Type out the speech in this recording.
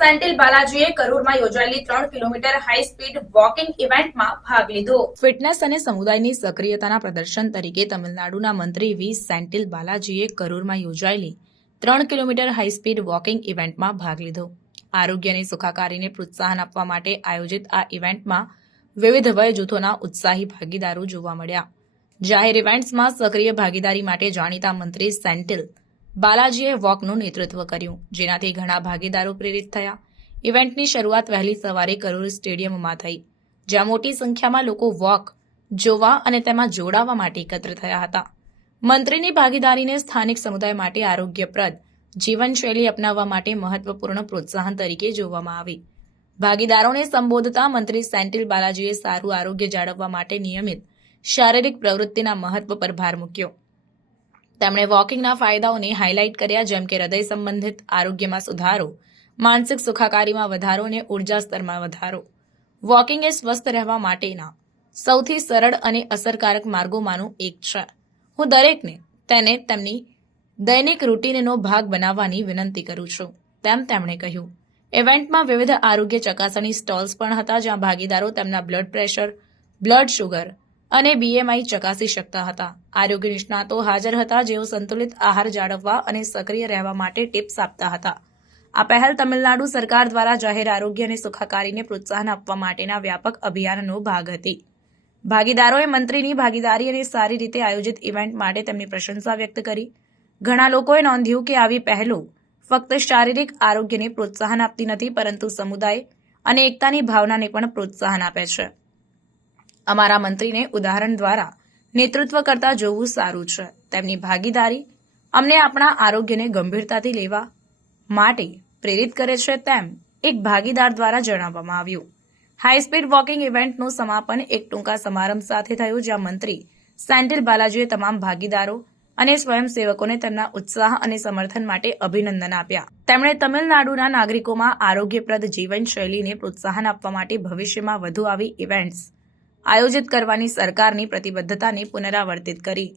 સેન્ટિલ બાલાજીએ કરૂરમાં યોજાયેલી ત્રણ kilometre high speed walking ઇવેન્ટમાં ભાગ લીધો. ફિટનેસ અને સમુદાયની સક્રિયતાના પ્રદર્શન તરીકે તમિલનાડુના મંત્રી વી. સેન્ટિલ બાલાજીએ કરૂરમાં યોજાયેલી ત્રણ કિલોમીટર હાઈ સ્પીડ વોકિંગ ઇવેન્ટમાં ભાગ લીધો. આરોગ્યની સુખાકારીને પ્રોત્સાહન આપવા માટે આયોજિત આ ઇવેન્ટમાં વિવિધ વય જૂથોના ઉત્સાહી ભાગીદારો જોવા મળ્યા. જાહેર ઇવેન્ટ્સમાં સક્રિય ભાગીદારી માટે જાણીતા મંત્રી સેન્ટિલ બાલાજીએ વોકનું નેતૃત્વ કર્યું, જેનાથી ઘણા ભાગીદારો પ્રેરિત થયા. ઇવેન્ટની શરૂઆત વહેલી સવારે કરોર સ્ટેડિયમમાં થઈ, જ્યાં મોટી સંખ્યામાં લોકો વોક, જોવા અને તેમાં જોડાવા માટે એકત્ર થયા હતા. મંત્રીની ભાગીદારીને સ્થાનિક સમુદાય માટે આરોગ્યપ્રદ, જીવનશૈલી અપનાવવા માટે મહત્વપૂર્ણ પ્રોત્સાહન તરીકે જોવામાં આવી. ભાગીદારોને સંબોધતા મંત્રી સેન્ટિલ બાલાજીએ સારું આરોગ્ય જાળવવા માટે નિયમિત શારીરિક પ્રવૃત્તિના મહત્વ પર ભાર મૂક્યો. તેમણે વોકિંગના ફાયદાઓને હાઇલાઇટ કર્યા, જેમ કે હૃદય સંબંધિત આરોગ્યમાં સુધારો, માનસિક સુખાકારીમાં વધારો અને ઊર્જા સ્તરમાં વધારો. વોકિંગ એ સ્વસ્થ રહેવા માટેના સૌથી સરળ અને અસરકારક માર્ગોમાંનું એક છે. હું દરેકને તેને તેમની દૈનિક રૂટીનનો ભાગ બનાવવાની વિનંતી કરું છું, તેમ તેમણે કહ્યું. ઇવેન્ટમાં વિવિધ આરોગ્ય ચકાસણી સ્ટોલ્સ પણ હતા, જ્યાં ભાગીદારો તેમના બ્લડ પ્રેશર, બ્લડ શુગર અને બીએમઆઈ ચકાસી શકતા હતા. આરોગ્ય નિષ્ણાતો હાજર હતા જેઓ સંતુલિત આહાર જાળવવા અને સક્રિય રહેવા માટે ટિપ્સ આપતા હતા. આ પહેલ તમિલનાડુ સરકાર દ્વારા જાહેર આરોગ્ય અને સુખાકારીને પ્રોત્સાહન આપવા માટેના વ્યાપક અભિયાનનો ભાગ હતી. ભાગીદારોએ મંત્રીની ભાગીદારી અને સારી રીતે આયોજિત ઇવેન્ટ માટે તેમની પ્રશંસા વ્યક્ત કરી. ઘણા લોકોએ નોંધ્યું કે આવી પહેલો ફક્ત શારીરિક આરોગ્યને પ્રોત્સાહન આપતી નથી, પરંતુ સમુદાય અને એકતાની ભાવનાને પણ પ્રોત્સાહન આપે છે. અમારા મંત્રીને ઉદાહરણ દ્વારા નેતૃત્વ કરતા જોવું સારું છે. તેમની ભાગીદારી અમને આપણા આરોગ્યને ગંભીરતાથી લેવા માટે પ્રેરિત કરે છે તેમ એક ભાગીદાર દ્વારા જણાવવામાં આવ્યું. હાઈ સ્પીડ વોકિંગ ઇવેન્ટનું સમાપન એક ટૂંકા સમારંભ સાથે થયું જ્યાં મંત્રી સેન્ટિલ બાલાજીએ તમામ ભાગીદારો અને સ્વયંસેવકોને તેમના ઉત્સાહ અને સમર્થન માટે અભિનંદન આપ્યા. તેમણે તમિલનાડુના નાગરિકોમાં આરોગ્યપ્રદ જીવનશૈલીને પ્રોત્સાહન આપવા માટે ભવિષ્યમાં વધુ આવી ઇવેન્ટ્સ આયોજિત કરવાની સરકારની પ્રતિબદ્ધતાને પુનરાવર્તિત કરી.